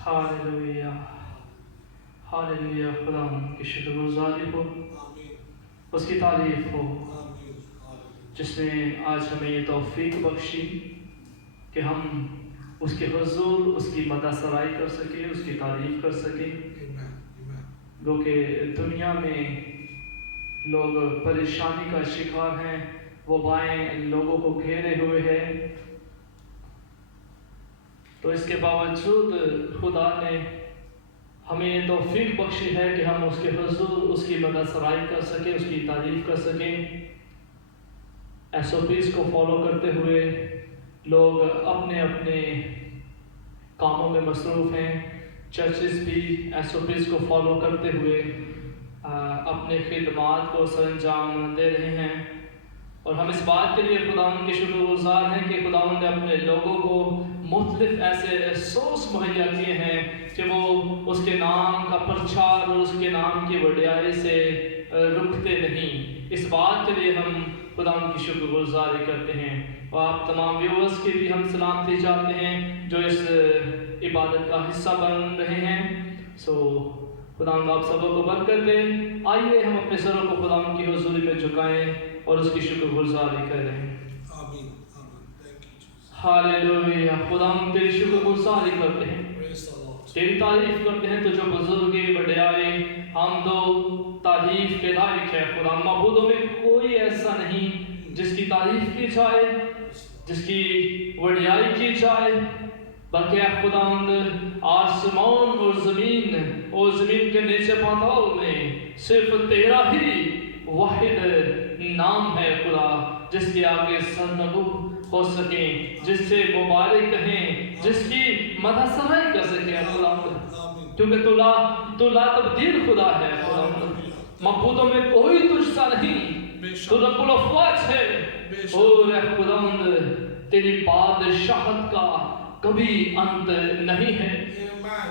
Hallelujah hallelujah. खुदा की शुक्रगुजारी हो, उसकी तारीफ हो जिसने आज हमें ये तौफीक बख्शी कि हम उसके हुजूर उसकी मदद सराई कर सके, उसकी तारीफ कर सके। गो कि दुनिया में लोग परेशानी का शिकार हैं, वो बाएं लोगों को घेरे हुए हैं, तो इसके बावजूद खुदा ने हमें ये तौफीक बख्शी है कि हम उसके हुजूर उसकी मदद सराई कर सकें, उसकी तारीफ कर सकें। SOPs को फॉलो करते हुए लोग अपने अपने कामों में मसरूफ़ हैं। चर्चेस भी SOPs को फॉलो करते हुए अपने खिदमात को सरंजाम दे रहे हैं, और हम इस बात के लिए खुदावंद के शुक्रगुज़ार हैं कि खुदावंद ने अपने लोगों को मुख्तलिफ ऐसे सोर्स मुहैया किए हैं कि वो उसके नाम का प्रचार और उसके नाम की वड्याई से रुकते नहीं। इस बात के लिए हम खुदावंद की शुक्रगुज़ारी करते हैं। और आप तमाम व्यूअर्स के भी हम सलामती चाहते हैं जो इस इबादत का हिस्सा बन रहे हैं। खुदावंद आप सबों को बरकत दे। आइए हम अपने सरों को खुदावंद की हुजूरी में झुकाएं और उसकी शुक्रगुज़ारी करें। हालेलुया। खुदावंद तेरी शुक्रगुज़ारी करते हैं, तेरी तारीफ करते हैं। तो जो बुजुर्गी वड्याई हम तो तारीफ के लायक है। खुदा मबूदों में कोई ऐसा नहीं जिसकी तारीफ की जाए, जिसकी वड्याई की जाए, बल्कि खुदावंद आसमान और ज़मीन के नीचे पाताल में सिर्फ तेरा ही वाहिद नाम है खुदा, जिसके आगे सरनगू हो सके, जिससे मुबारक कहें, जिसकी मदद सराई कर सके खुदावंद, क्योंकि तू ला तब्दील खुदा है खुदावंद। मबूदों में कोई तुझसा नहीं, तू रब्बुल अफ़वाज है। और खुदावंद तेरी बादशाहत का कभी अंत नहीं है।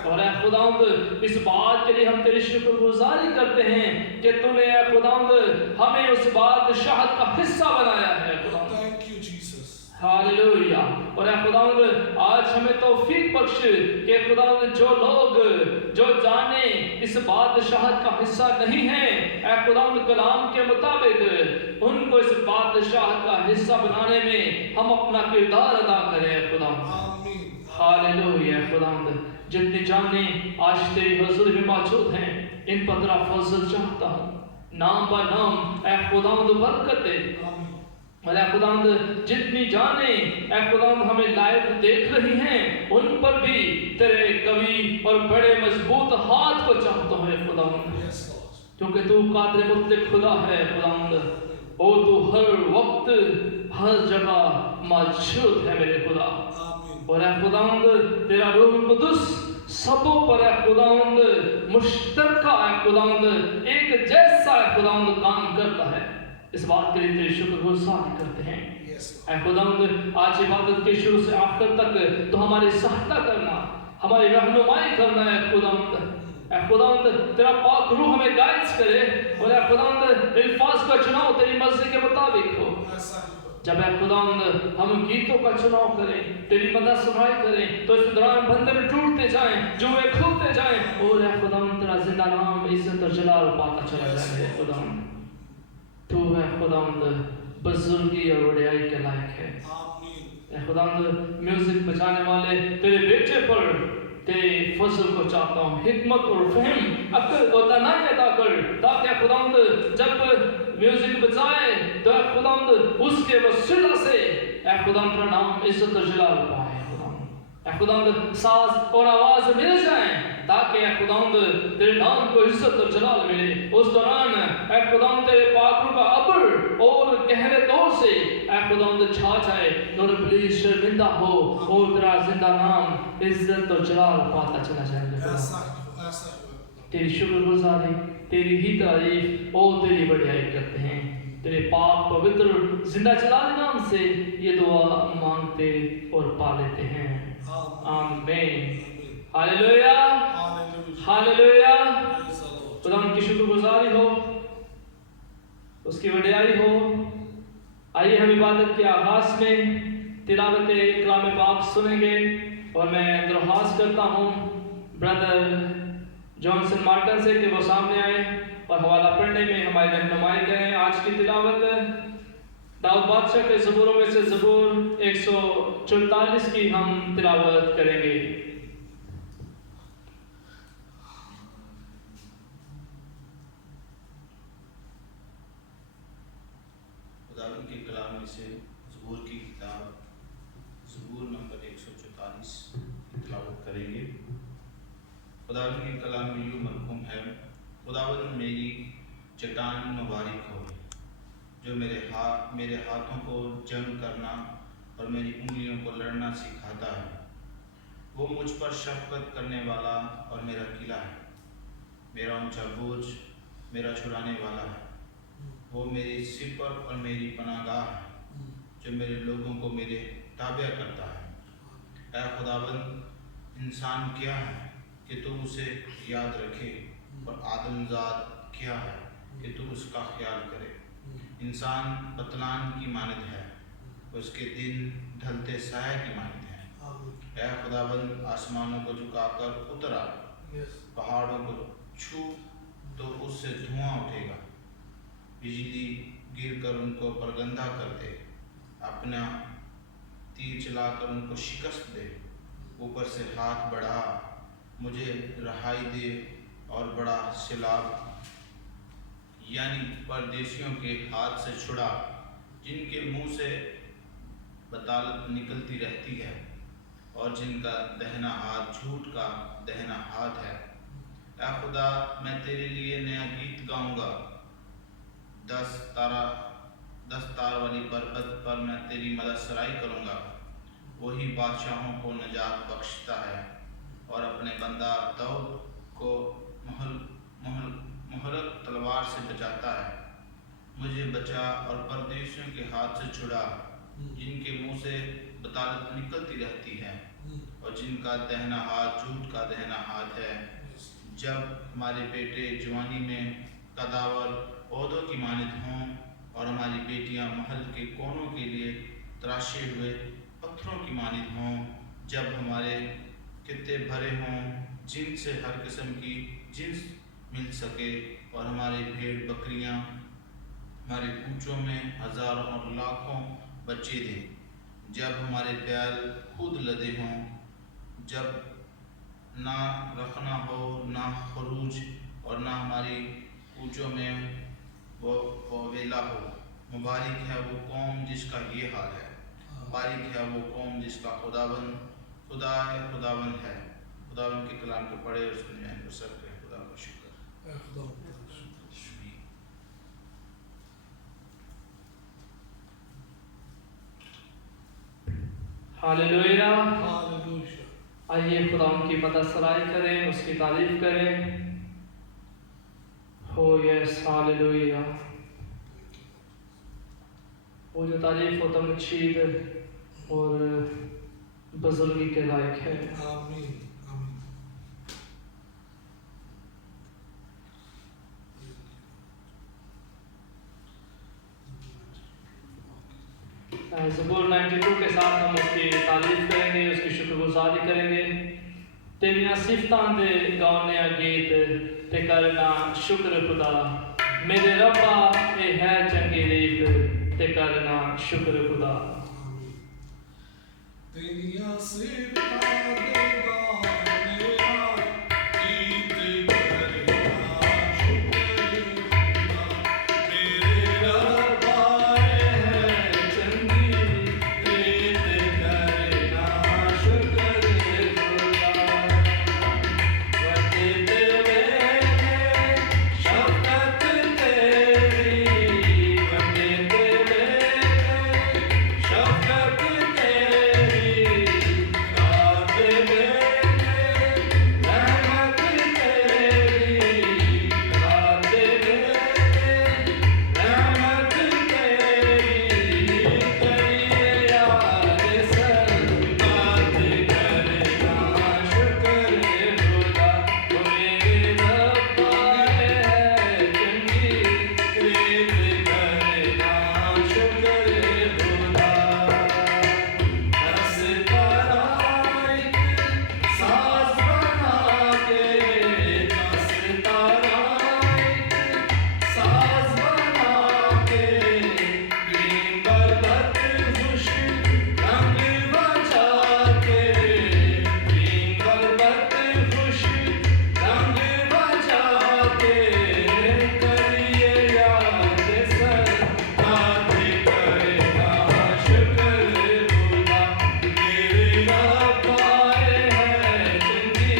और खुदावंद इस बात के लिए हम तेरी शुक्रगुज़ारी करते हैं कि तूने खुदावंद हमें उस बादशाहत का हिस्सा बनाया है खुदावंद। हालेलुया। और खुदावंद आज हमें तौफीक बख्श कि खुदावंद जो लोग जो जाने इस बादशाहत का हिस्सा नहीं है, खुदावंद कलाम के मुताबिक उनको इस बादशाहत का हिस्सा बनाने में हम अपना किरदार अदा करें खुदावंद। हालेलुया। खुदावंद जितनी जाने आज तेरी हुजूर में मौजूद हैं, इन पर तेरा फजल चाहता हूँ, नाम ब नाम खुदावंद बरकत दे। और खुदावंद जितनी जाने खुदावंद हमें लाइव देख रही हैं, उन पर भी तेरे कवि और बड़े मजबूत हाथ को चाहता है खुदावंद, क्योंकि तू कादिर मुतलक खुदा है खुदावंद। ओ तू हर वक्त हर जगह मौजूद है मेरे खुदा। और खुदावंद तेरा रूह कुदुस सबों पर खुदावंद मुश्तरका खुदावंद एक जैसा खुदावंद काम करता है। इस बात के लिए तेरी शुक्रगुज़ारी करते हैं। खुदावंद आज इबादत के शुरू से आखिर तक तो हमारी सहायता करना, हमारी रहनुमाई करना है खुदावंद। खुदावंद तेरा पाक रूह हमें गाइड करे, और खुदावंद अल्फाज का चुनाव तेरी मर्जी के मुताबिक हो। जब खुदावंद हम गीतों का चुनाव करें, तेरी मदद सुनाई करें, तो इस दौरान बंधन टूटते जाएं, जुए खुलते जाएं, और खुदावंद तेरा जिंदा नाम इज्जत और जलाल पाता चला जाए। खुदावंद तू है खुदावंद बुजुर्गी और वड्याई के लायक है। खुदावंद म्यूजिक बजाने वाले तेरे बेटे पर तेरे फजल को चाहता हूँ, हिकमत और फहम अक्ल और दानाई अता कर, ताकि खुदावंद जब म्यूजिक बजाए तो खुदावंद उसके वसीला से खुदावंद का नाम इज्जत और जलाल पाए। खुदावंद साज और आवाज मिल जाए ताकि खुदावंद तेरे नाम को इज्जत और जलाल मिले। उस दौरान खुदावंद तेरे पाक का अब्र और गहरे तौर से खुदावंद छा जाए और इब्लीस शर्मिंदा हो और तेरा जिंदा नाम इज्जत और जलाल पाता चला जाएगा। तेरी शुक्रगुजारी, तेरी ही तारीफ और तेरी बढ़ाई करते हैं। तेरे पाक पवित्र जिंदा जलाल नाम से ये दुआ मांगते और पा लेते हैं। आमीन। Hallelujah, hallelujah. खुदावंद की शुक्रगुजारी हो, उसकी वडियाई हो। आइए हम इबादत के आगाज में तिलावत कलाम पाक सुनेंगे और मैं दरख्वास्त करता हूँ ब्रदर जॉनसन मार्टन से कि वो सामने आए और हवाला पढ़ने में हमारी रहनुमाई करें। आज की तिलावत दाऊद बादशाह के ज़बूरों में से ज़बूर 144 की हम तिलावत करेंगे। खुदावंद के कलाम में से ज़बूर की किताब ज़बूर नंबर 144 की तिलावत करेंगे। खुदावंद के कलाम में यूँ मरकूम है, खुदावंद मेरी चट्टान मुबारक हो, जो मेरे हाथों को जंग करना और मेरी उंगलियों को लड़ना सिखाता है। वो मुझ पर शफ़क़त करने वाला और मेरा किला है, मेरा ऊंचा बोझ मेरा छुड़ाने वाला है। वो मेरी सिपर और मेरी पनाहगाह है, जो मेरे लोगों को मेरे ताबे करता है। ऐ खुदावंद, इंसान क्या है कि तू उसे याद रखे, और आदमजाद क्या है कि तू उसका ख्याल करे। इंसान बतलान की मानद है, उसके दिन ढलते साया की मानद है। ऐ खुदावंद, आसमानों को झुकाकर उतरा, पहाड़ों को छू तो उससे धुआं उठेगा। बिजली गिरकर उनको परगंदा कर दे, अपना तीर चलाकर उनको शिकस्त दे। ऊपर से हाथ बढ़ा, मुझे रहाई दे और बड़ा सिलाब यानी परदेशियों के हाथ से छुड़ा, जिनके मुंह से बतालत निकलती रहती है और जिनका दहना हाथ झूठ का दहना हाथ है। ऐ खुदा, मैं तेरे लिए नया गीत गाऊंगा। 10 तार वाली पर्वत पर मैं तेरी मदद सराई करूंगा। वही बादशाहों को नजात बख्शता है और अपने बंदा दाऊद को मुहलक तलवार से बचाता है। मुझे बचा और परदेशियों के हाथ से छुड़ा, जिनके मुंह से बतालत निकलती रहती है और जिनका दहना हाथ झूठ का दहना हाथ है। जब हमारे बेटे जवानी में कदावर ओहदों की मानद हों और हमारी बेटियां महल के कोनों के लिए तराशे हुए पत्थरों की मानद हों, जब हमारे कित्ते भरे हों जिनसे हर किस्म की जिन्स मिल सके और हमारी भेड़ बकरियां हमारे कूचों में हजारों और लाखों बच्चे दें। जब हमारे बैल खुद लदे हों, जब ना रखना हो ना खरूज और ना हमारी कूचों में वो वेला हो। मुबारक है वो कौम जिसका ये हाल है, मुबारक है वो कौम जिसका खुदावन है। खुदावन के कलाम को पढ़े और सुने और सब करें। खुदा का शुक्र। हालेलुया। आइए खुदा उनकी मदद सराई करें, उसकी तारीफ करें। हो यस, हालेलुया। वो जो तारीफ होता मचीद और बुजुर्गी के लायक है। आमीन। ज़बूर 92 के साथ हम उसकी तारीफ करेंगे, उसकी शुक्रगुजारी करेंगे। तेरियां सिफतां दे गाने गीत ते करना शुक्र खुदा, मेरे रब्बा ए है चंगी रीत ते करना शुक्र खुदा। तेरियां सिफतां दे गाने आ गीत करना शुक्र खुदा मेरे रब्बा है चंगी रीत करना शुक्र खुदा वंदे वेले शफकत तेरी वंदे वेले शफकत तेरी रात वेले रहमत तेरी रात वेले रहमत तेरी करिए यार सब बात करना शुक्र खुदा वो मेरे रब्बा है चंगी रीत करना शुक्र खुदा हंसता राइट सास बना के हंसता राइट सास बना के बीन बरबत खुश रंग बचा के बीन बरबत खुश रंग बचा के करिए याद सब बात करना शुक्र खुदा मेरे रब्बा है चंगी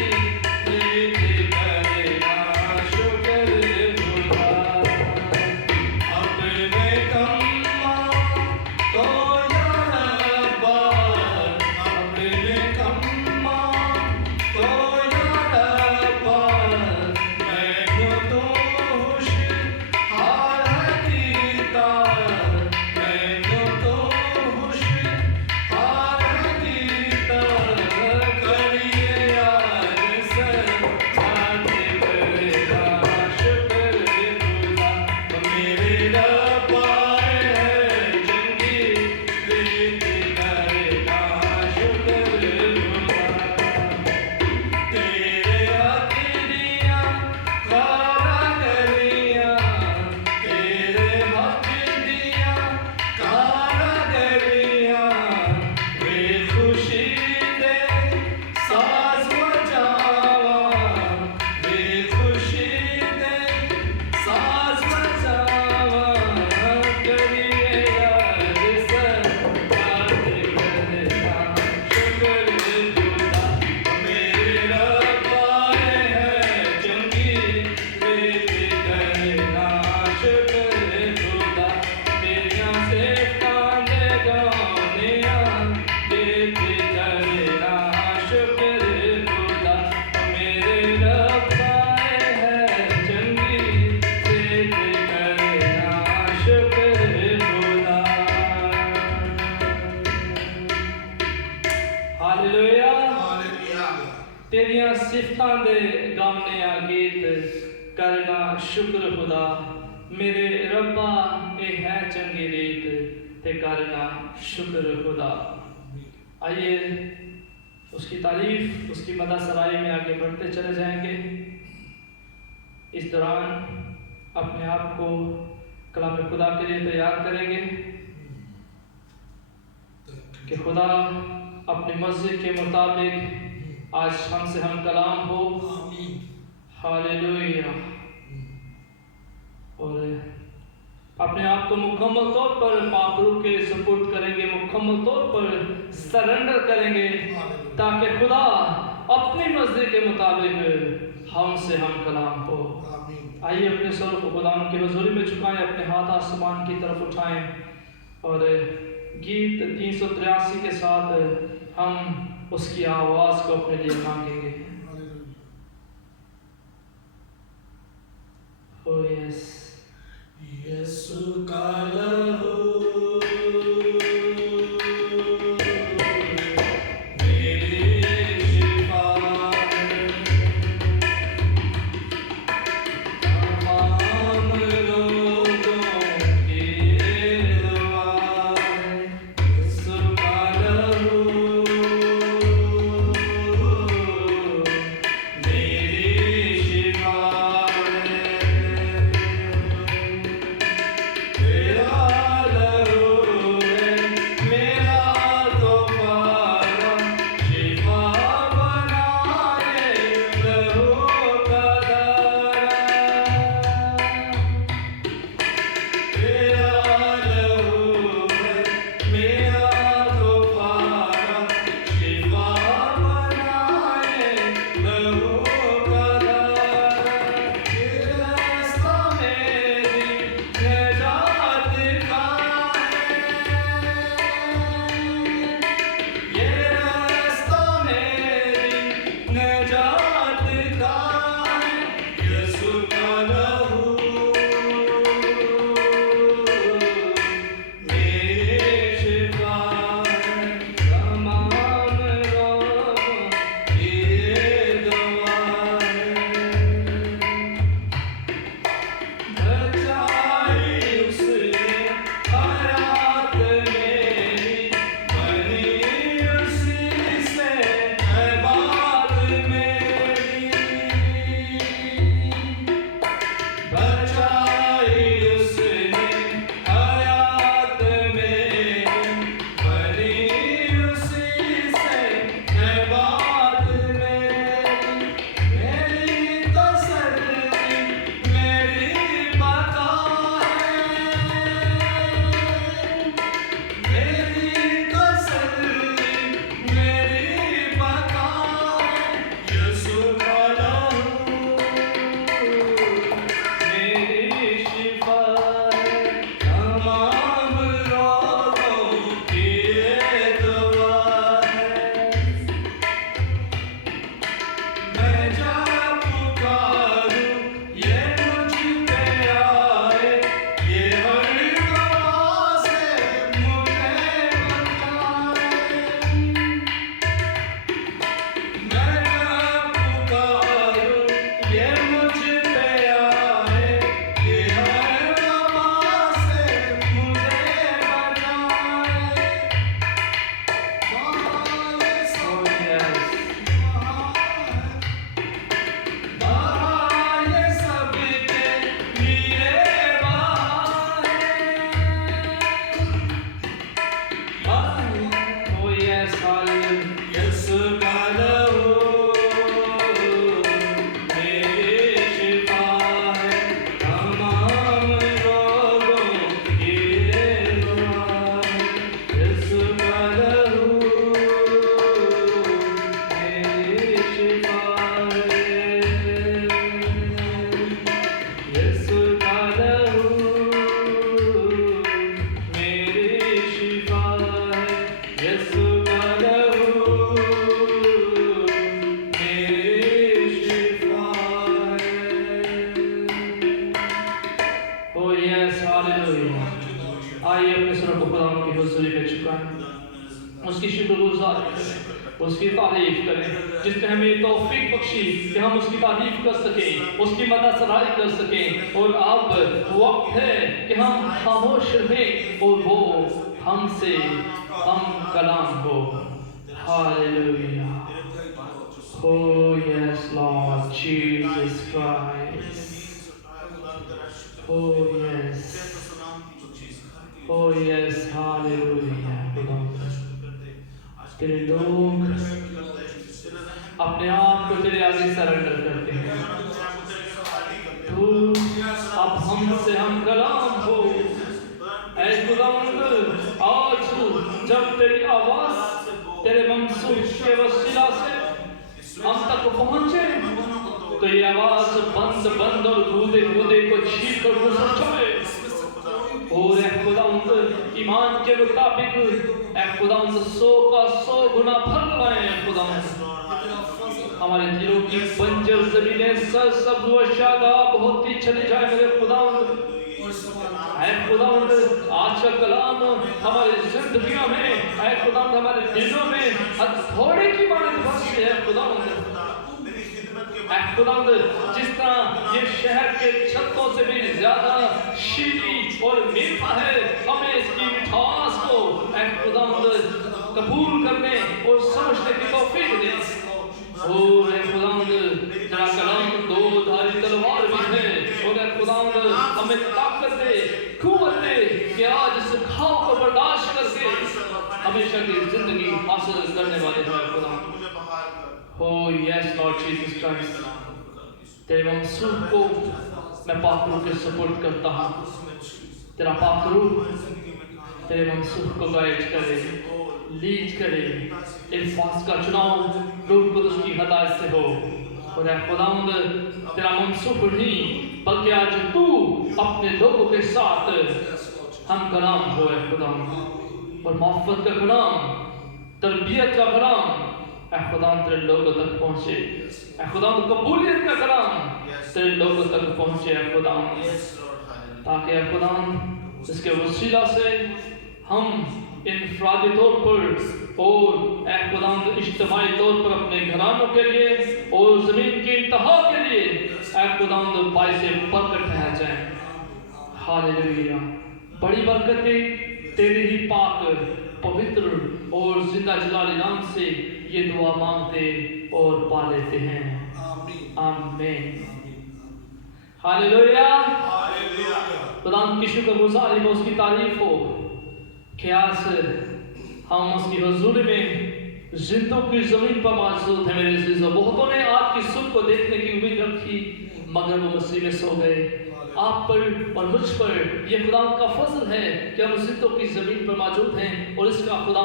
रीत करना शुक्र खुदा अपने कम्मा तो या रब्बा अपने कम्मा तो या रब्बा मैं तो खुश हाल कीता मैं तो खुश हाल कीता करिए यार सब बात करना शुक्र खुदा मेरे रब्बा है चंगी रीत करना शुक्र खुदा तेरे हक दिया कारागरियां तेरे हक दिया कारागरियां वे खुशी दे सास बजावा वे खुशी दे सास बजावा करिए यार सब बात करना शुक्र खुदा मेरे रब्बा है चंगी रीत करना शुक्र खुदा तेरियां सिफतां दे गाने आ गीत करना शुक्र खुदा मेरे रब्बा है चंगी रीत करना शुक्र खुदा हालेलुया हालेलुया तेरियां सिफतां दे गाने आ गीत करना शुक्र खुदा मेरे रब्बा ए है चंगी रीत ते करना शुक्र खुदा आइए उसकी तारीफ उसकी मदद सराय में आगे बढ़ते चले जाएंगे इस दौरान अपने आप को कलाम खुदा के लिए तैयार करेंगे कि खुदा अपनी मर्जी के मुताबिक आज हमसे हम कलाम हो आमीन हालेलुया और अपने आप को मुकम्मल तौर पर पाकरू के सपोर्ट करेंगे मुकम्मल तौर पर सरेंडर करेंगे ताकि खुदा अपनी मर्जी के मुताबिक हमसे हम कलाम हो आमीन आइए अपने सर को खुदा की हज़ूरी में झुकाएं अपने हाथ आसमान की तरफ उठाएं और गीत 383 के साथ हम उसकी आवाज़ को अपने लिए मांगेंगे हालेलुया ओ यस यीशु का लहू मेरी शिफा तमाम रोगों की दवा यीशु का लहू मेरी शिफा तेरा सरों को खुदा की हुजूरी में झुकाएं, उसकी शुक्रगुजारी करें, उसकी तारीफ करें, जिसने हमें तौफीक बख्शी कि हम उसकी तारीफ कर सकें, उसकी मदद सराही कर सकें। और अब वक्त है कि हम खामोश रहें और वो हमसे हम कलाम हो। Hallelujah. Oh yes, Lord Jesus Christ. Oh yes. Oh yes, hallelujah. तेरे लोग अपने आप को तेरे आगे सरेंडर करते हैं। तू अब हमसे हम कलाम हो। ऐ खुदावंद, आज जब तेरी आवाज तेरे मंसूब के वसीला से हम तक पहुंचे, तो ये आवाज बंद और कूदे को छीन कर गुजर जाए। और ऐ खुदावंद, ईमान के मुताबिक ऐ खुदावंद 100 का 100 गुना फल लाए। खुदावंद, हमारे दिलों की बंजर जमीनें सरसब्ज व शादाब होती चली जाए मेरे खुदावंद। ऐ खुदावंद, आज का कलाम हमारी जिंदगियों में, ऐ खुदावंद, हमारे दिलों में हथौड़े की मानद बरसे है। खुदावंद, ऐ खुदावंद, जिस तरह ये शहर के छतों से भी ज्यादा शीली और मीठा है, हमें इसकी मिठास को ऐ खुदावंद कबूल करने और समझने की तौफीक दे। और ऐ खुदावंद, तेरा कलाम 2 धारी तलवार भी है। और ऐ खुदावंद, हमें ताकत दे, कुव्वत दे कि आज इस घाव को बर्दाश्त करके हमेशा की जिंदगी हासिल करने वाले हैं। खुदावंद, Oh yes, Lord Jesus Christ, तेरे मंसूब को मैं पाक रूह के सुपुर्द करता हूँ। तेरा पाक रूह तेरे मंसूब को गाइड करे, लीड करे। इल्फाज का चुनाव रूह कुदस की हदायत से हो। और ऐ खुदावंद, तेरा मंसूब नहीं बल्कि आज तू अपने लोगों के साथ हम कलाम हो। ऐ खुदावंद, और मोहब्बत का कलाम, तरबियत का कलाम ऐ खुदावंद तेरे लोगों तक पहुंचे। ऐ खुदावंद, कबूलियत का कलाम तेरे लोगों तक पहुंचे। ऐ खुदावंद, ताकि ऐ खुदावंद इसके वसीला से हम इनफरादी तौर पर और ऐ खुदावंद इज्तिमाई तौर पर अपने घरानों के लिए और ज़मीन की इंतहा के लिए ऐ खुदावंद बाइसे बरकत ठहर जाएं। हालेलुया। बड़ी बरकतें तेरी ही पाक, पवित्र और जिंदा जलाली नाम से ये दुआ मांगते और पा लेते हैं। आमीन। हालेलुया। खुदा की शुक्रगुजारी हो, उसकी तारीफ हो कि आज हम उसकी हुजूरी में जिंदों की जमीन पर मौजूद है। मेरे अजीजों, बहुतों ने आज की सुबह को देखने की उम्मीद रखी मगर वो मसीह में सो गए। आप पर और मुझ पर यह खुदा का फजल है कि हम जिंदों की जमीन पर मौजूद हैं और इसका खुदा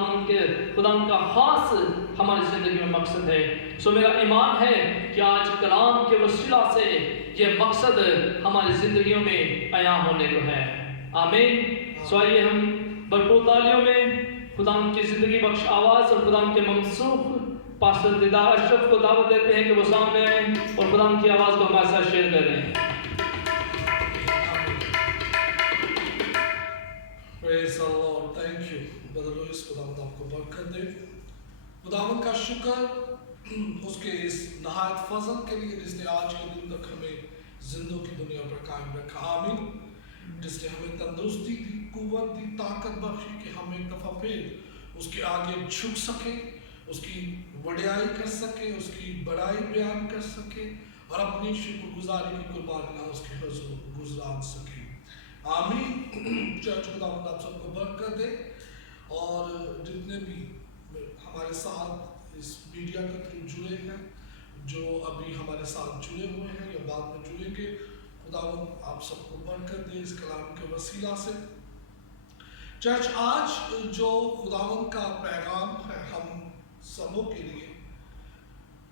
का खास हमारी जिंदगी में मकसद है। सो मेरा ईमान है कि आज कलाम के वसीला से यह मकसद हमारी जिंदगियों में अया होने को है। आमीन। सो आइए हम भरपूर तालियों में खुदा की जिंदगी बख्श आवाज और खुदा के मंसूब पास्टर दीदार अशरफ को दावत देते हैं कि वो सामने आए और खुदा की आवाज को हमारे साथ शेयर करें। Praise the Lord. Thank you, Brother Louis. खुदावंद आपको बरकत दे। खुदावंद का शुक्र उसके इस नहायत फजल के लिए जिसने आज के दिन तक हमें जिंदों की दुनिया पर कायम रखा। आमीन। जिसने हमें तंदुरुस्ती दी, कुव्वत दी, ताकत बख्शी कि हम एक दफ़ा फिर उसके आगे झुक सके, उसकी वड्याई कर सके, उसकी बड़ाई बयान कर सके और अपनी शुक्रगुजारी की कुर्बानियाँ उसके हुजूर गुजार सके। आमीन। चर्च खुदावंद आप सबको बरकत दे। और जितने भी हमारे साथ इस मीडिया के थ्रू जुड़े हैं, जो अभी हमारे साथ जुड़े हुए हैं या बाद में जुड़ेंगे, खुदावंद आप सबको बरकत दे इस कलाम के वसीला से। चर्च, आज जो खुदावंद का पैगाम है हम सबों के लिए,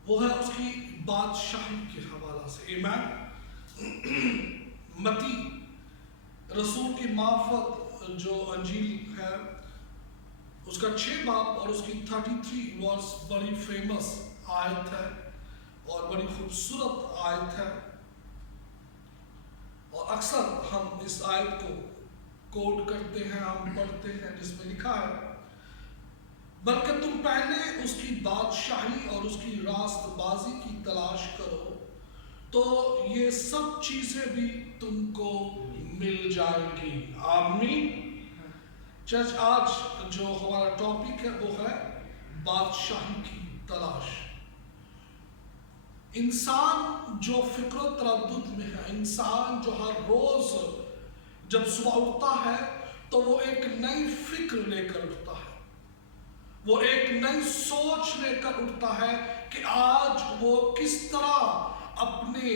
वो है उसकी बादशाही के हवाला से। ईमान। मती रसूल की मार्फत जो अंजील है उसका 6 बाब और उसकी 33 वर्स बड़ी फेमस आयत है और बड़ी खूबसूरत आयत है। और अक्सर हम इस आयत को कोट करते हैं, हम पढ़ते हैं, जिसमें लिखा है, बल्कि तुम पहले उसकी बादशाही और उसकी रास्तबाजी की तलाश करो तो ये सब चीजें भी तुमको मिल जाएंगी। आमीन। चर्च, आज जो हमारा टॉपिक है वो है बादशाही की तलाश। इंसान जो फिक्र तरद्दुद में है, इंसान जो हर रोज जब सुबह उठता है तो वो एक नई फिक्र लेकर उठता है, वो एक नई सोच लेकर उठता है कि आज वो किस तरह अपने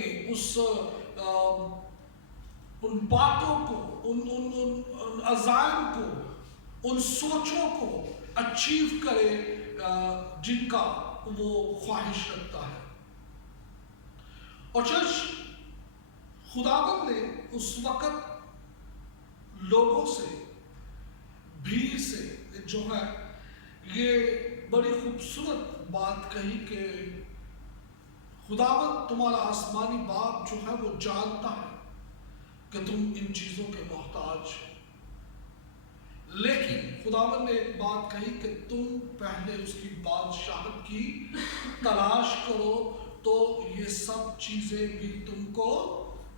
उन बातों को, उन अज़ाइम को, उन सोचों को अचीव करे जिनका वो ख्वाहिश रखता है। और चर्च, खुदावंद ने उस वक्त लोगों से, भीड़ से जो है, ये बड़ी खूबसूरत बात कही कि खुदावंद तुम्हारा आसमानी बाप जो है वो जानता है कि तुम इन चीजों के मोहताज हो, लेकिन खुदावंद ने एक बात कही कि तुम पहले उसकी बादशाहत की तलाश करो तो ये सब चीजें भी तुमको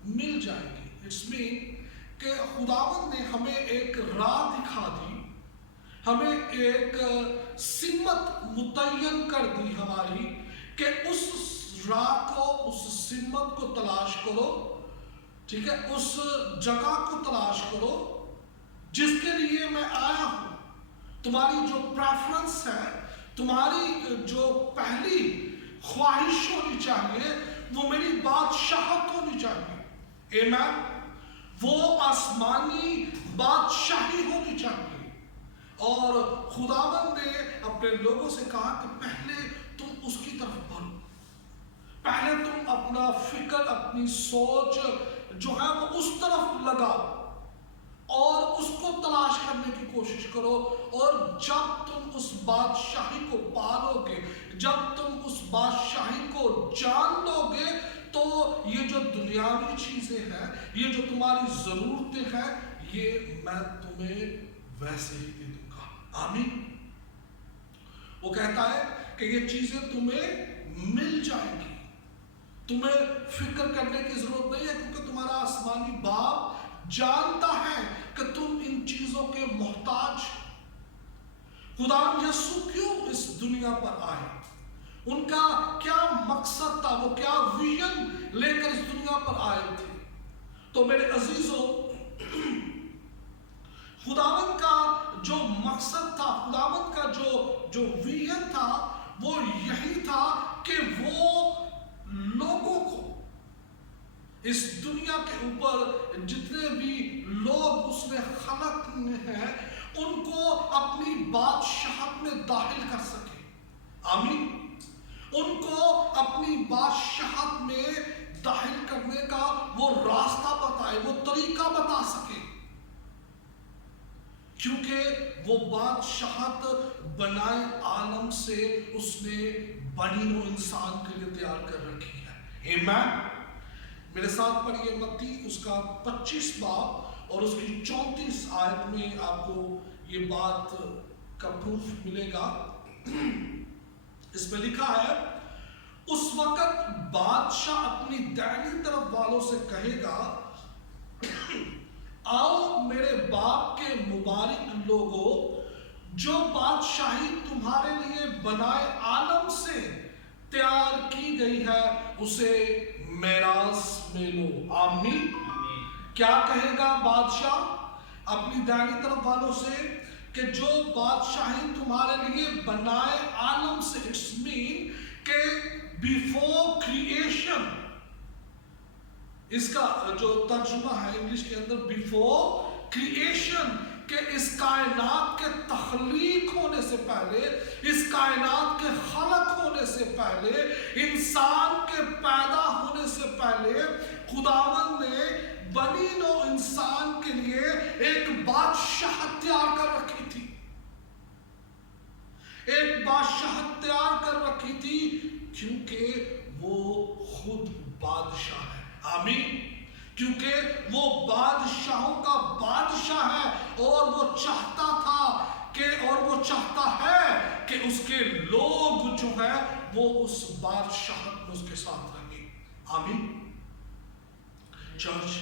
मिल जाएंगी। इट्स मीन कि खुदावंद ने हमें एक राह दिखा दी, हमें एक सिमत मुतय्यन कर दी हमारी, कि उस राह को, उस सिमत को तलाश करो, ठीक है, उस जगह को तलाश करो जिसके लिए मैं आया हूं। तुम्हारी जो प्रेफरेंस है, तुम्हारी जो पहली ख्वाहिश होनी चाहिए वो मेरी बादशाहत होनी चाहिए। आमीन। वो आसमानी बादशाही होनी चाहिए। और खुदावंद ने अपने लोगों से कहा कि पहले तुम उसकी तरफ बढ़ो, पहले तुम अपना फिक्र, अपनी सोच जो है वो उस तरफ लगाओ और उसको तलाश करने की कोशिश करो। और जब तुम उस बादशाही को पालोगे, जब तुम उस बादशाही को जान लोगे, तो ये जो दुनियावी चीजें हैं, ये जो तुम्हारी जरूरतें हैं, ये मैं तुम्हें वैसे ही दे दूंगा। आमीन। वो कहता है कि ये चीजें तुम्हें मिल जाएंगी, तुम्हें फिक्र करने की जरूरत नहीं है, क्योंकि तुम्हारा आसमानी बाप जानता है कि तुम इन चीजों के मोहताज। खुदावंद यीशु क्यों इस दुनिया पर आए, उनका क्या मकसद था, वो क्या विजन लेकर इस दुनिया पर आए थे? तो मेरे अजीजों, खुदावंद का जो मकसद था, खुदावंद का जो विजन था, वो यही था कि वो लोगों को, इस दुनिया के ऊपर जितने भी लोग उसने खलक हैं, उनको अपनी बादशाहत में दाखिल कर सके। आमीन। उनको अपनी बादशाहत में दाखिल करने का वो रास्ता बताए, वो तरीका बता सके, क्योंकि वो बादशाहत बनाए आलम से उसने बनी नो इंसान के लिए तैयार कर रखी है। आमीन। मेरे साथ पढ़िए मत्ती उसका 25 बाब और उसकी 34 आयत में आपको ये बात का प्रूफ मिलेगा। इसमें लिखा है, उस वक्त बादशाह अपनी दाहिनी तरफ वालों से कहेगा, आओ मेरे बाप के मुबारक लोगों, जो बादशाही तुम्हारे लिए बनाए आलम से तैयार की गई है, उसे मेरास में लो। आमीन। क्या कहेगा बादशाह अपनी दाहिनी तरफ वालों से? कि जो बादशाही तुम्हारे लिए बनाए आलम से, इट्स मीन के बिफोर क्रिएशन, इसका जो तर्जुमा है इंग्लिश के अंदर, बिफोर क्रिएशन, के इस कायनात के तख्लीक होने से पहले, इस कायनात के खलक होने से पहले, इंसान के पैदा होने से पहले, खुदावंद ने बनी नो इंसान के लिए एक बादशाह तैयार कर रखी थी, एक बादशाह तैयार कर रखी थी, क्योंकि वो खुद बादशाह है। आमीन। क्योंकि वो बादशाहों का बादशाह बादशाह है और वो चाहता था और वो चाहता है कि उसके लोग जो है वो उस बादशाह में उसके साथ रहेंगे। आमीन। चर्च,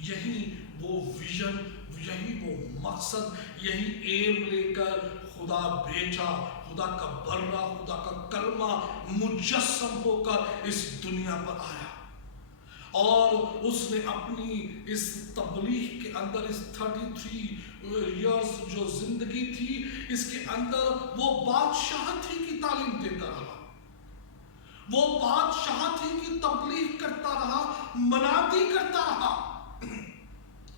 यही वो विजन, यही वो मकसद, यही एम लेकर खुदा भेजा, खुदा का बर्रा, खुदा का कलमा मुजस्सम होकर इस दुनिया पर आया और उसने अपनी इस तबलीग के अंदर, इस 33 इयर्स जो जिंदगी थी, इसके अंदर वो बादशाहती की तालीम देता रहा, वो बादशाहती की तबलीग करता रहा, मनादी करता रहा।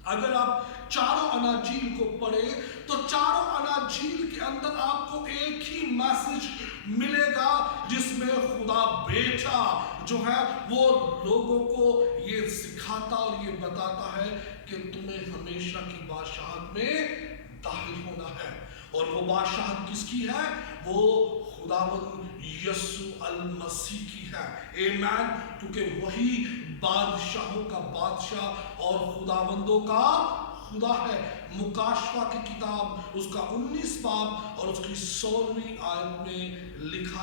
अगर आप चारों अनाजील को पढ़े तो चारों अनाजील के अंदर आपको एक ही मैसेज मिलेगा जिसमें खुदा बेटा जो है वो लोगों को ये सिखाता और ये बताता है कि तुम्हें हमेशा की बादशाहत में दाखिल होना है। और वो बादशाहत किसकी है? वो खुदावंद यीशु अल मसीह की है। आमीन। क्योंकि वही बादशाहों का बादशाह और खुदावंदों का खुदा है। मुकाशवा की किताब उसका 19 बाब और उसकी 16वीं आयत में लिखा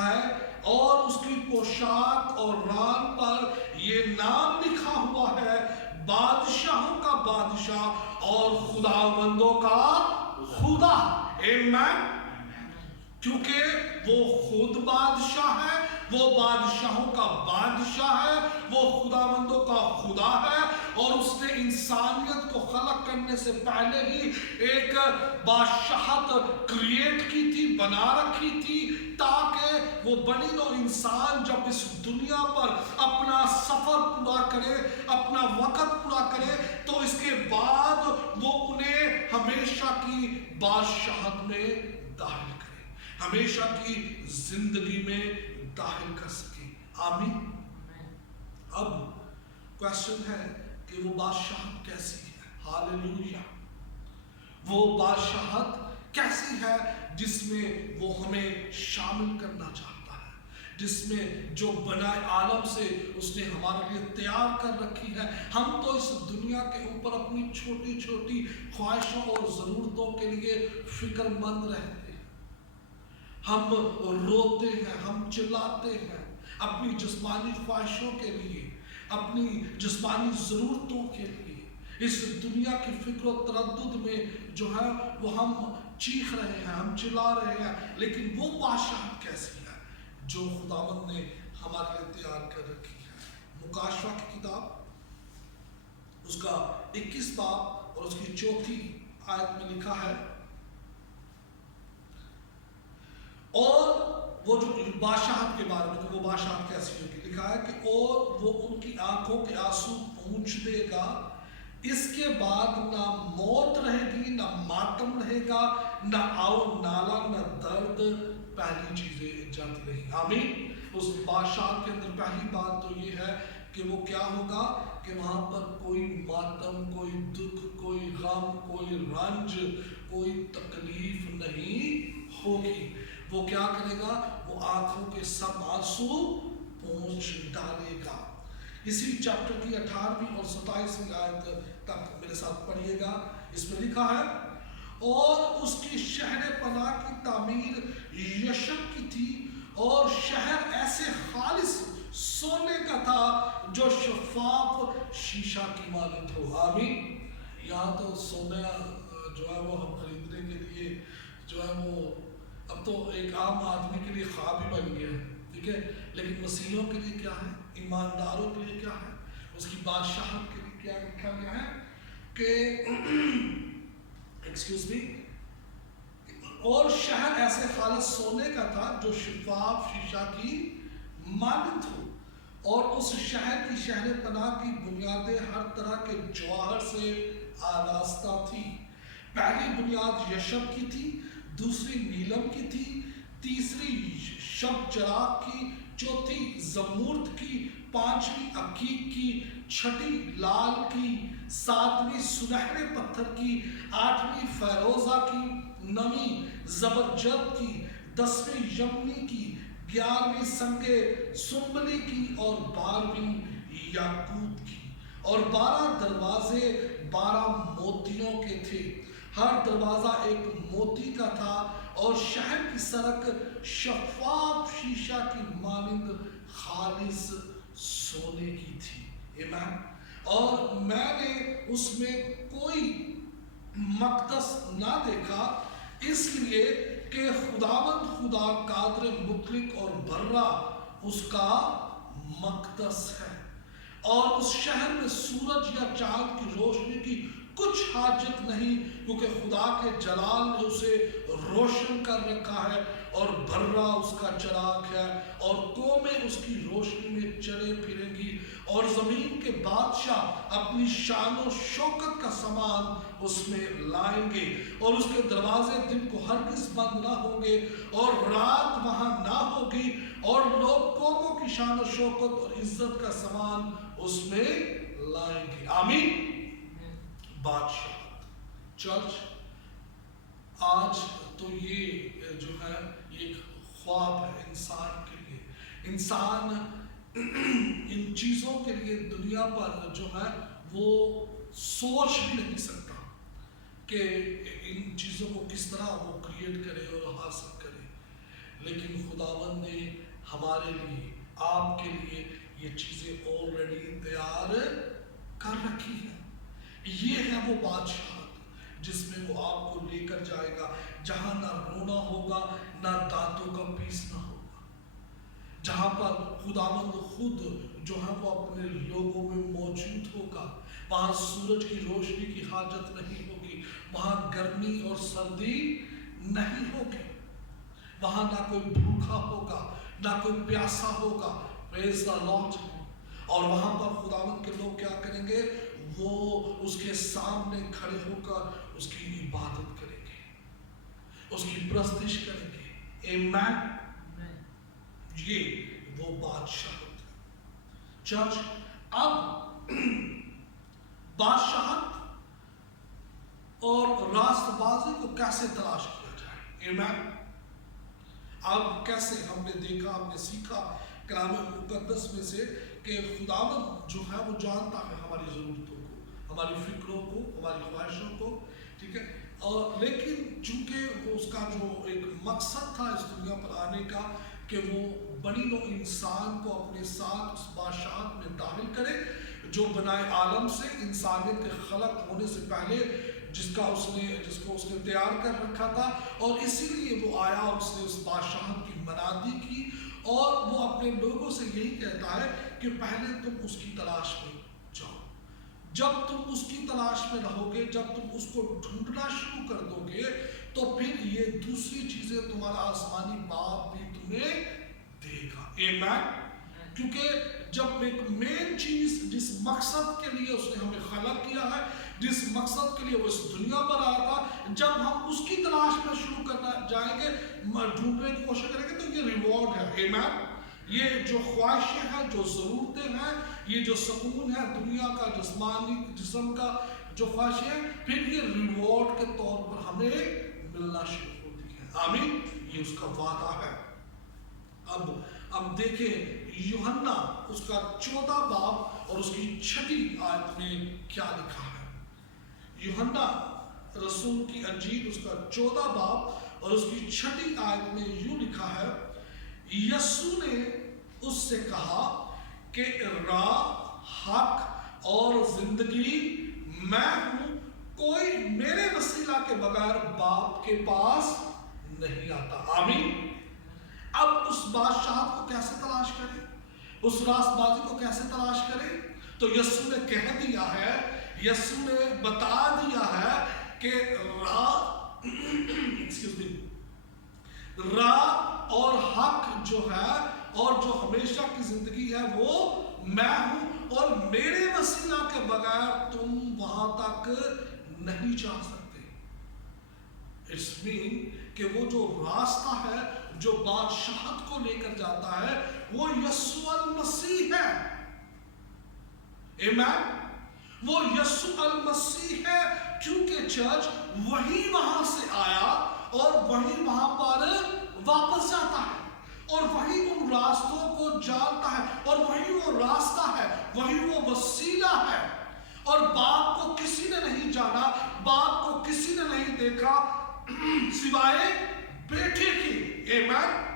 है और उसकी पोशाक और रान पर ये नाम लिखा हुआ है, बादशाहों का बादशाह और खुदावंदों का खुदा। आमीन। क्योंकि वो खुद बादशाह है, वो बादशाहों का बादशाह है, वो खुदावंदों का खुदा है और उसने इंसानियत को खलक करने से पहले ही एक बादशाहत क्रिएट की थी, बना रखी थी, ताकि वो बनी और इंसान जब इस दुनिया पर अपना सफर पूरा करे, अपना वक़्त पूरा करे, तो इसके बाद वो उन्हें हमेशा की बादशाहत में दाखिल करे, हमेशा की जिंदगी में दाखिल कर सके। आमीन। अब क्वेश्चन है कि वो बादशाहत कैसी है? हालेलुया। वो बादशाहत कैसी है जिसमें वो हमें शामिल करना चाहता है, जिसमें जो बनाए आलम से उसने हमारे लिए तैयार कर रखी है। हम तो इस दुनिया के ऊपर अपनी छोटी छोटी ख्वाहिशों और ज़रूरतों के लिए फिक्रमंद रहते हैं, हम रोते हैं, हम चिल्लाते हैं अपनी जिस्मानी ख्वाहिशों के लिए, अपनी जिस्मानी ज़रूरतों के लिए। इस दुनिया की फिक्र और तरद्दुद में जो है वो हम चीख रहे हैं, हम चिल्ला रहे हैं। लेकिन वो बादशाहत कैसी है जो खुदावंद ने हमारे लिए तैयार कर रखी है? मुकाशवा की किताब उसका 21 बाब और उसकी 4थी आयत में लिखा है, और वो जो बादशाहत के बारे में, तो वो बादशाहत कैसी होगी, लिखा है कि और वो उनकी आंखों के आंसू पोंछ देगा, इसके बाद ना मौत रहेगी, ना मातम रहेगा, ना आओ नाला, ना दर्द, पहली चीजें जाती रही। आमीन। उस बादशाह के अंदर पहली बात तो ये है कि वो क्या होगा कि वहां पर कोई मातम, कोई दुख, कोई गम, कोई रंज, कोई तकलीफ नहीं होगी। वो क्या करेगा? वो आंखों के सब आंसू पोंछ डालेगा। इसी चैप्टर की 18वीं और 27वीं आयत तक मेरे साथ पढ़िएगा। इसमें लिखा है, और उसकी शहर पनाह की तामीर यशब की थी और शहर ऐसे खालिस सोने का था जो शफाफ शीशा की मानद हो। आमीन। यहाँ तो सोना जो है वो हम खरीदने के लिए जो है वो अब तो एक आम आदमी के लिए ख्वाब ही बन गया है, ठीक है। लेकिन मसीहों के लिए क्या है, ईमानदारों के लिए क्या है, उसकी बादशाहत के लिए क्या लिखा गया है कि एक्सक्यूज मी, और शहर ऐसे खालिस सोने का था जो शफाफ शीशा की मानद हो, और उस शहर की शहर पनाह की बुनियादें हर तरह के जवाहर से आरास्ता थी। पहली बुनियाद यशब की थी, दूसरी नीलम की थी, तीसरी शब चराग की, चौथी जमूर्द की, पांचवी अकीक की, छठी लाल की, सातवीं सुनहरे पत्थर की, आठवीं फैरोजा की, नवीं जबरजद की, 10वीं यमनी की, 11वीं संगे सुम्बली की और 12वीं याकूत की। और 12 दरवाजे 12 मोतियों के थे। हर दरवाजा एक मोती का था और शहर की सड़क शफाफ शीशा की मानिंद खालिस सोने की थी। आमीन। और मैंने उसमें कोई मकदस ना देखा, इसलिए कि खुदावंद खुदा कादर मुतलक और बर्रा उसका मकदस है। और उस शहर में सूरज या चांद की रोशनी की कुछ हाजत नहीं, क्योंकि खुदा के जलाल ने उसे रोशन कर रखा है और बर्रा उसका चिराग है, और कौमें उसकी रोशनी में चले फिरेंगी, और जमीन के बादशाह अपनी शान और शौकत का सामान उसमें लाएंगे, और उसके दरवाजे दिन को हरगिज़ बंद ना होंगे और रात वहां ना होगी, और लोग कौमों की शान और शौकत और इज्जत का सामान उसमें लाएंगे। आमीन। बादशाह चर्च, आज तो ये जो है ये ख्वाब है इंसान के लिए। इंसान इन चीज़ों के लिए दुनिया पर जो है वो सोच भी नहीं सकता कि इन चीज़ों को किस तरह वो क्रिएट करे और हासिल करे। लेकिन खुदावंद ने हमारे लिए, आपके लिए ये चीज़ें ऑलरेडी तैयार कर रखी है। ये है वो बादशाह जिसमें वो आपको लेकर जाएगा, जहां ना रोना होगा, ना दांतों का पीसना होगा, जहां पर खुदावंद खुद जो है वो अपने लोगों में मौजूद होगा। वहां सूरज की रोशनी की हाजत नहीं होगी, वहां गर्मी और सर्दी नहीं होगी, वहां ना कोई भूखा होगा, ना कोई प्यासा होगा। Praise the Lord. और वहां पर खुदावंद के लोग क्या करेंगे? वो उसके सामने खड़े होकर उसकी इबादत करेंगे, उसकी प्रस्तिश करेंगे। आमीन। ये वो बादशाह होता है। चर्च, अब बादशाहत और रास्तबाजी को कैसे तलाश किया जाए? आमीन। अब कैसे? हमने देखा, हमने सीखा कलाम मुकद्दस में से कि खुदावंद जो है वो जानता है हमारी ज़रूरतों को, हमारी फिक्रों को, हमारी ख्वाहिशों को, ठीक है। और लेकिन चूंकि वो उसका जो एक मकसद था इस दुनिया पर आने का कि वो बनी नो इंसान को अपने साथ उस बादशाहत में दाखिल करे जो बनाए आलम से, इंसानियत के खलक होने से पहले जिसको उसने तैयार कर रखा था। और इसीलिए वो आया और उसने उस बादशाहत की मनादी की, और वो अपने लोगों से यही कहता है कि पहले तुम उसकी तलाश में जाओ। जब तुम उसकी तलाश में रहोगे, जब तुम उसको ढूंढना शुरू कर दोगे, तो फिर ये दूसरी चीजें तुम्हारा आसमानी बाप भी तुम्हें देगा। आमीन। क्योंकि जब एक मेन चीज, जिस मकसद के लिए उसने हमें खलक किया है, जिस मकसद के लिए वो इस दुनिया पर आया था, जब हम उसकी तलाश में शुरू करना जाएंगे, ढूंढने की कोशिश करेंगे, तो ये रिवॉर्ड है। आमीन। ये जो ख्वाहिशें हैं, जो ज़रूरतें हैं, ये जो सुकून है दुनिया का, जिस्मानी जिस्म का जो ख्वाहिशें हैं, फिर ये रिवॉर्ड के तौर पर हमें मिलना शुरू होती है। आमीन। ये उसका वादा है। अब देखें यूहन्ना उसका 14 बाब और उसकी 6 आयत में क्या लिखा है। यूहन्ना रसूल की अंजील उसका 14 बाब और उसकी 6 आयत में यूं लिखा है, यस्सु ने उससे कहा कि राह, हक और जिंदगी मैं हूं, कोई मेरे वसीला के बगैर बाप के पास नहीं आता। आमीन। अब उस बादशाहत को कैसे तलाश करें, उस रास्तबाजी को कैसे तलाश करें? तो यस्सु ने कह दिया है, यस्सु ने बता दिया है कि राह और हक जो है और जो हमेशा की जिंदगी है वो मैं हूं, और मेरे वसीला के बगैर तुम वहां तक नहीं जा सकते। इट्स मीन कि वो जो रास्ता है जो बादशाहत को लेकर जाता है वो यस्सु अल मसीह है। आमीन। वो यस्सु अल मसीह है, क्योंकि चर्च वही वहां से आया और वही वहां पर वापस जाता है, और वही उन रास्तों को जानता है, और वही वो रास्ता है, वही वो वसीला है। اور बाप को किसी ने नहीं जाना, बाप को किसी ने नहीं देखा सिवाय बेटे की। आमीन।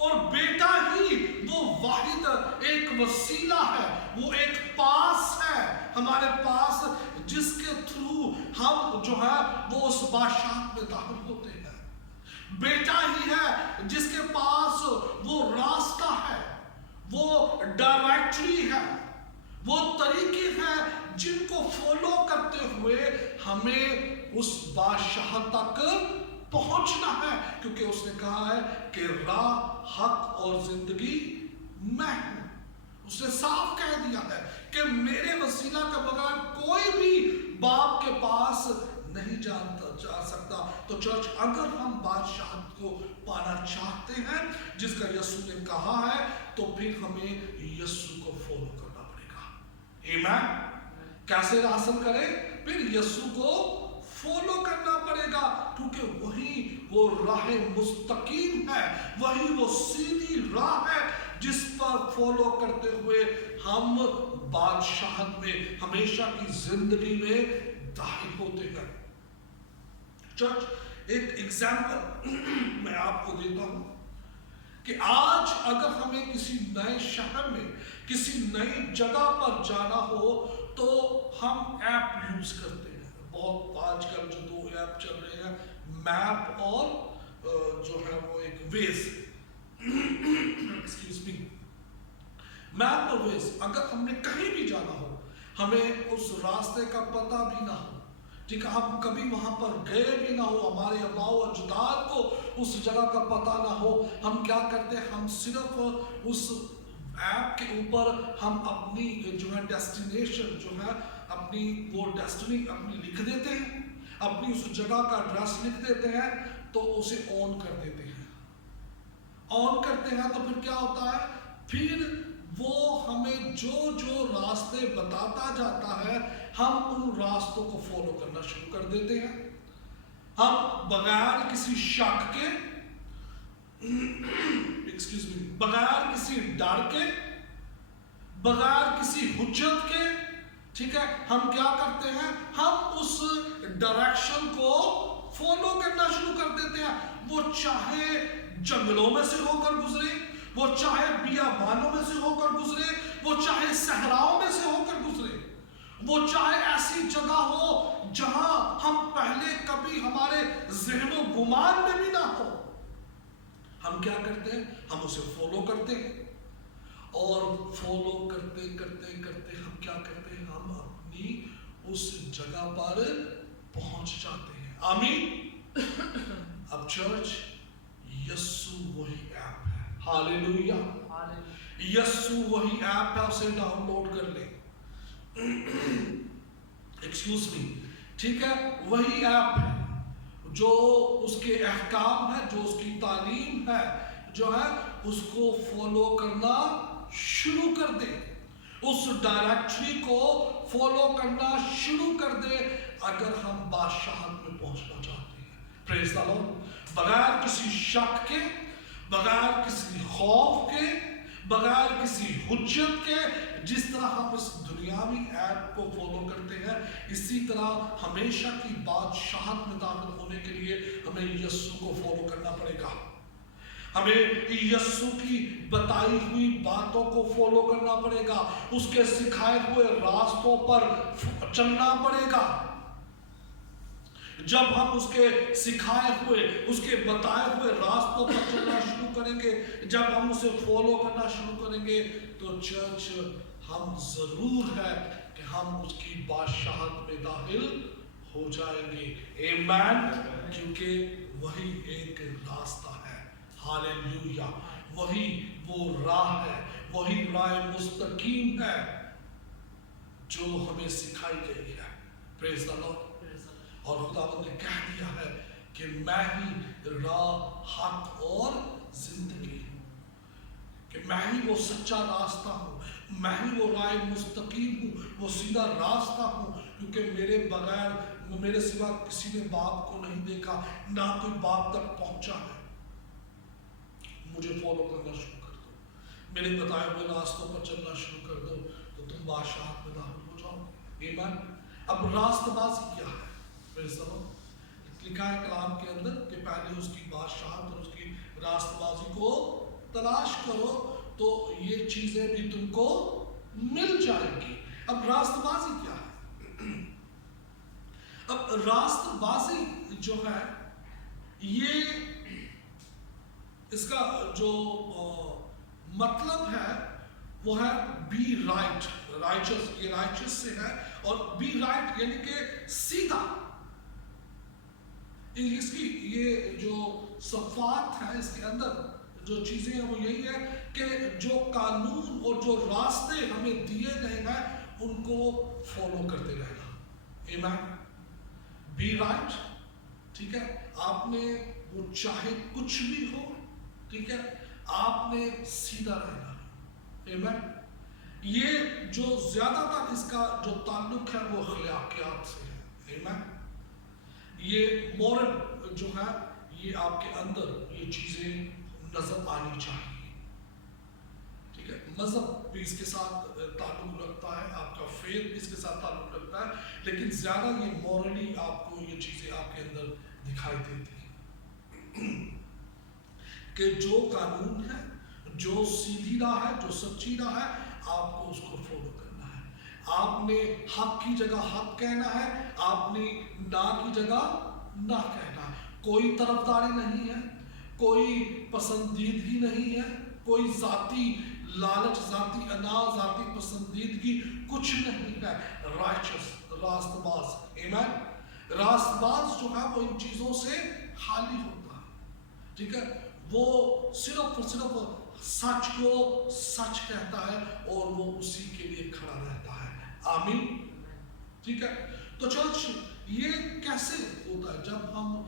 और बेटा ही वो वाहिद एक वसीला है, वो एक पास है हमारे पास, जिसके थ्रू हम जो है वो उस बादशाह में दाखिल होते हैं। बेटा ही है जिसके पास वो रास्ता है, वो डायरेक्टरी है, वो तरीके हैं जिनको फॉलो करते हुए हमें उस बादशाह तक पहुंचना है, क्योंकि उसने कहा है कि राह, हक और जिंदगी मैं हूं। उसने साफ कह दिया है कि मेरे वसीला के बगैर कोई भी बाप के पास नहीं जा सकता। तो चर्च, अगर हम बादशाह को पाना चाहते हैं जिसका यीशु ने कहा है, तो फिर हमें यीशु को फॉलो करना पड़ेगा। आमीन। कैसे हासिल करें? फिर यीशु को फॉलो करना पड़ेगा, क्योंकि वही वो राह मुस्तकीम है, वही वो सीधी राह है जिस पर फॉलो करते हुए हम बादशाह में, हमेशा की जिंदगी में दाखिल होते हैं। चर्च, एक एग्जाम्पल मैं आपको देता हूं कि आज अगर हमें किसी नए शहर में, किसी नई जगह पर जाना हो, तो हम ऐप यूज करते हैं। बहुत आजकल जो 2 ऐप चल रहे हैं, मैप और जो है वो एक वेज, एक्सक्यूज मी, मैप और वेज। अगर हमने कहीं भी जाना हो, हमें उस रास्ते का पता भी ना हो, ठीक है, हम कभी वहां पर गए भी ना हो, हमारे अबाओ अजदाद को उस जगह का पता ना हो, हम क्या करते हैं? हम सिर्फ उस ऐप के ऊपर हम अपनी जो है डेस्टिनेशन जो है, अपनी वो डेस्टिनी अपनी लिख देते हैं, अपनी उस जगह का एड्रेस लिख देते हैं, तो उसे ऑन कर देते हैं। ऑन करते हैं तो फिर क्या होता है? फिर वो हमें जो जो रास्ते बताता जाता है, हम उन रास्तों को फॉलो करना शुरू कर देते हैं। हम बगैर किसी शक के, एक्सक्यूज मी, बगैर किसी डर के, बगैर किसी हुज्जत के, ठीक है, हम क्या करते हैं? हम उस डायरेक्शन को फॉलो करना शुरू कर देते हैं। वो चाहे जंगलों में से होकर गुजरे, वो चाहे बियाबानों में से होकर गुजरे, वो चाहे सहराओं में से होकर गुजरे, वो चाहे ऐसी जगह हो जहां हम पहले कभी हमारे ज़हनो गुमान में भी ना हो, हम क्या करते हैं? हम उसे फॉलो करते हैं। और फॉलो करते करते करते हम क्या करते हैं? हम अपनी उस जगह पर पहुंच जाते हैं। आमीन। अब चर्च, यीशु वही ऐप है। हालेलुया। यीशु वही ऐप है, उसे डाउनलोड कर ले। एक्सक्यूज मी, ठीक है, वही ऐप है जो उसके अहकाम है, जो उसकी तालीम है, जो है उसको फॉलो करना शुरू कर दे, उस डायरेक्टरी को फॉलो करना शुरू कर दे, अगर हम बादशाह में पहुंचना चाहते हैं। Praise the Lord. बगैर किसी शक के, बगैर किसी खौफ के, बगैर किसी हुज्जत के, जिस तरह हम इस दुनियावी ऐप को फॉलो करते हैं, इसी तरह हमेशा की बादशाहत में दाखिल होने के लिए हमें यीशु को फॉलो करना पड़ेगा। हमें यीशु की बताई हुई बातों को फॉलो करना पड़ेगा, उसके सिखाए हुए रास्तों पर चलना पड़ेगा। जब हम उसके सिखाए हुए, उसके बताए हुए रास्तों पर चलना शुरू करेंगे, जब हम उसे फॉलो करना शुरू करेंगे, तो चर्च, हम जरूर है कि हम उसकी बादशाहत में दाखिल हो जाएंगे। आमीन। क्योंकि वही एक रास्ता है। हालेलुया। वही वो राह है, वही राह मुस्तकीम है जो हमें सिखाई गई है। Praise the Lord. और खुदावंद ने कह दिया है कि मैं ही राह, हक और जिंदगी हूं, कि मैं ही वो सच्चा रास्ता हूं, मैं ही वो राह मुस्तकीम हूं, वो सीधा रास्ता हूं, क्योंकि मेरे बगैर, मेरे सिवा किसी ने बाप को नहीं देखा, ना कोई बाप तक पहुंचा है। मुझे फॉलो करना शुरू कर दो, मेरे बताए हुए रास्तों पर चलना शुरू कर दो, तो तुम बादशाह में दाखिल हो जाओगे। ایمان. اب راستبازی کیا ہے؟ Praise the Lord. لکھا ہے کلام کے اندر کہ پہلے اس کی بادشاہت اور اس کی راستبازی کو تلاش کرو تو یہ چیزیں بھی تم کو مل جائیں گی. اب راستبازی کیا ہے؟ اب راستبازی جو ہے یہ اس کا جو مطلب ہے وہ ہے بی رائٹ. رائچس، یہ رائچس سے ہے، اور بی رائٹ یعنی کہ سیدھا. اس کی یہ جو صفات ہے اس کے اندر جو چیزیں ہیں وہ یہی ہے کہ جو قانون اور جو راستے ہمیں دیے گئے ہیں ان کو فالو کرتے رہنا. ایمان. Be right. ٹھیک ہے، آپ نے وہ چاہے کچھ بھی ہو، ٹھیک ہے، آپ نے سیدھا رہنا. ایمان. یہ جو زیادہ تر اس کا جو تعلق ہے وہ اخلاقیات سے ہے. ایمان. یہ مورل جو ہے یہ آپ کے اندر یہ چیزیں نظر آنی چاہیے. ٹھیک ہے، مذہب بھی اس کے ساتھ تعلق رکھتا ہے، آپ کا فیتھ اس کے ساتھ تعلق رکھتا ہے، لیکن زیادہ یہ مورلی آپ کو یہ چیزیں آپ کے اندر دکھائی دیتی ہیں کہ جو قانون ہے، جو سیدھی راہ ہے، جو سچی راہ ہے، آپ کو اس کو فالو کرنا ہے. آپ نے حق کی جگہ حق کہنا ہے، آپ نے نہ کی جگہ نہ کہنا ہے. کوئی طرفداری نہیں ہے، کوئی پسندیدگی نہیں ہے، کوئی ذاتی لالچ، ذاتی انا، ذاتی پسندیدگی کچھ نہیں ہے. رائچس، راست باز. ایمان. راست باز جو ہے وہ ان چیزوں سے خالی ہوتا ہے. ٹھیک ہے، وہ صرف اور صرف سچ کو سچ کہتا ہے اور وہ اسی کے لیے کھڑا رہتا ہے. آمین. ٹھیک ہے، تو چرچ یہ کیسے ہوتا ہے؟ جب ہم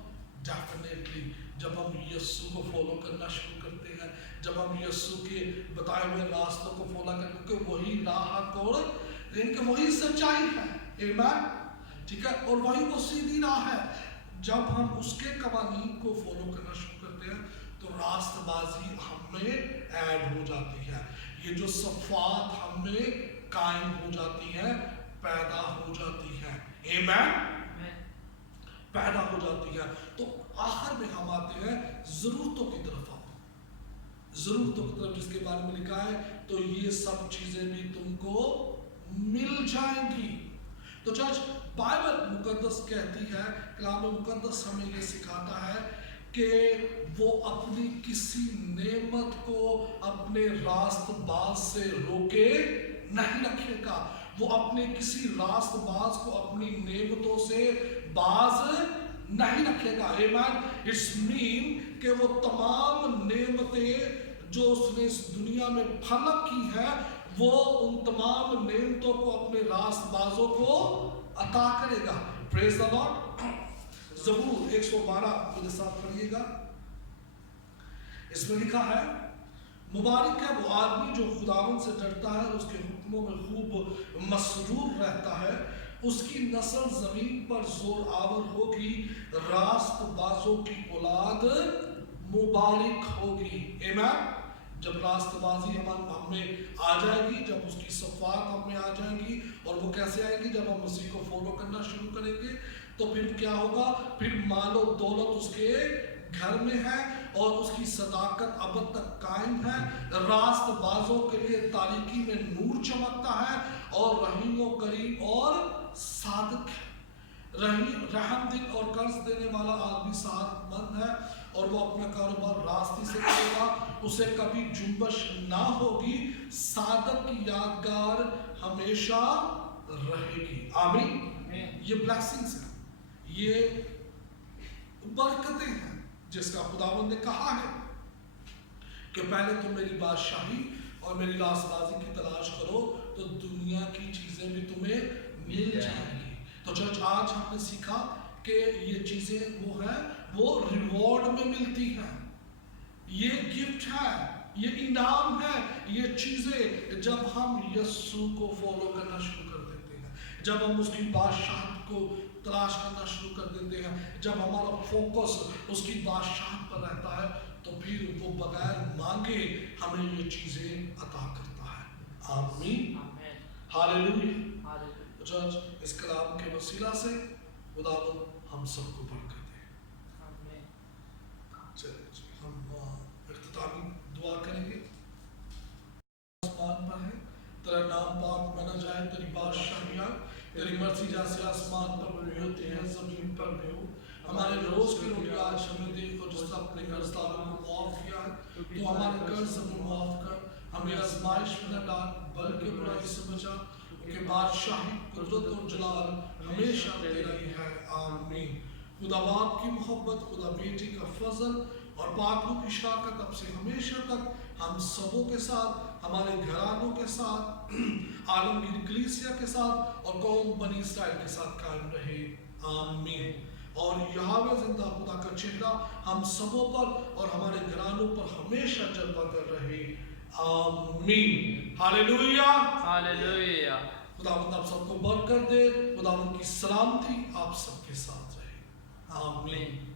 ڈیفینیٹلی جب ہم یسوع کو فالو کرنا شروع کرتے ہیں، جب ہم یسوع کے بتائے ہوئے راستوں کو فالو کرتے ہیں، کیونکہ وہی راہ اور یعنی کہ وہی سچائی ہے. ایمان. ٹھیک ہے، اور وہی وہ سیدھی راہ ہے. جب ہم اس کے قوانین کو فالو کرنا شروع کرتے ہیں تو راست بازی ہم میں ایڈ ہو جاتی ہے. یہ جو صفات ہم میں قائم ہو جاتی ہیں، پیدا ہو جاتی ہیں. ایمان. پیدا ہو جاتی ہے. تو آخر میں ہم آتے ہیں ضرورتوں کی طرف. ضرورتوں کی طرف جس کے بارے میں لکھا ہے تو یہ سب چیزیں بھی تم کو مل جائیں گی. تو چرچ بائبل مقدس کہتی ہے، کلام مقدس ہمیں یہ سکھاتا ہے کہ وہ اپنی کسی نعمت کو اپنے راست باز سے روکے نہیں رکھے گا. وہ اپنے کسی راست باز کو اپنی نعمتوں سے باز نہیں رکھے گا. ایمان. اٹس مین کہ وہ تمام نعمتیں جو اس نے اس دنیا میں خلق کی ہیں وہ ان تمام نعمتوں کو اپنے راست بازوں کو عطا کرے گا. پریز دی لارڈ. زبور 112 میرے ساتھ پڑھیے گا. اس میں لکھا ہے، مبارک ہے وہ آدمی جو خداوند سے ڈرتا ہے اور اس کے حکموں میں خوب مسرور رہتا ہے. اس کی نسل زمین پر زور آور ہوگی، راست بازوں کی اولاد مبارک ہوگی. ایمان. جب راست بازی ہم میں آ جائے گی، جب اس کی صفات ہم میں آ جائیں گی، اور وہ کیسے آئے گی؟ جب ہم مسیح کو فالو کرنا شروع کریں گے تو پھر کیا ہوگا؟ پھر مال و دولت اس کے گھر میں ہے اور اس کی صداقت ابد تک قائم ہے. راست بازوں کے لیے تاریکی میں نور چمکتا ہے اور رحیم و کریم اور صادق ہے. رحم دل اور قرض دینے والا آدمی صحت مند ہے اور وہ اپنا کاروبار راستی سے کرے گا. اسے کبھی جنبش نہ ہوگی. صادق کی یادگار ہمیشہ رہے گی. آمین. یہ بلیسنگز ہیں، یہ برکتیں ہیں جس کا خداوند نے کہا ہے کہ پہلے تم میری بادشاہی اور میری راست بازی کی تلاش کرو تو دنیا کی چیزیں بھی تمہیں مل جائیں گی. تو چرچ آج ہم نے سیکھا کہ یہ چیزیں وہ ہیں وہ ریوارڈ میں ملتی ہیں. یہ گفٹ ہے، یہ انعام ہے. یہ چیزیں جب ہم یسوع کو فالو کرنا شروع کر دیتے ہیں، جب ہم اس کی بادشاہت کو تلاش کرنا شروع کر دیتے ہیں، جب ہمارا فوکس اس کی بادشاہت پر رہتا ہے تو پھر وہ بغیر مانگے ہمیں یہ چیزیں عطا کرتا ہے. آمین. ہاللیلویا. तो चर्च इस कलाम के वसीला से खुदावंद हम सबको बरकत दे। चलिए जी, हम इख्तितामी दुआ करेंगे। आसमान पर है, तेरा नाम पाक माना जाए, तेरी बादशाही आए, तेरी मर्जी जैसे आसमान पर भी होती है जमीन पर भी हो। हमारे रोज की रोटी आज हमें दे, और जिसने अपने कर्जदारों को माफ किया है तो हमारे कर्ज हमें माफ कर, हमें आजमाइश में न डाल बल्कि बुराई से बचा, क्योंकि बादशाही कुदरत और जलाल हमेशा तेरा ही है। आमीन। खुदा बाप की मोहब्बत, खुदा बेटी का फजल और पाक की शराकत अब से हमेशा तक हम सबों के साथ, हमारे घरानों के साथ, आलमगीर कलीसिया के साथ और कौम बनी इस्राइल के साथ कायम रहे। आमीन। और यहोवा जिंदा खुदा का चेहरा हम सबों पर और हमारे घरानों पर हमेशा जलवा कर रहे। आमीन। हालेलुया। हालेलुया। खुदावंद आप सबको बरकत दे, खुदावंद की सलामती आप सबके साथ रहे। आमीन।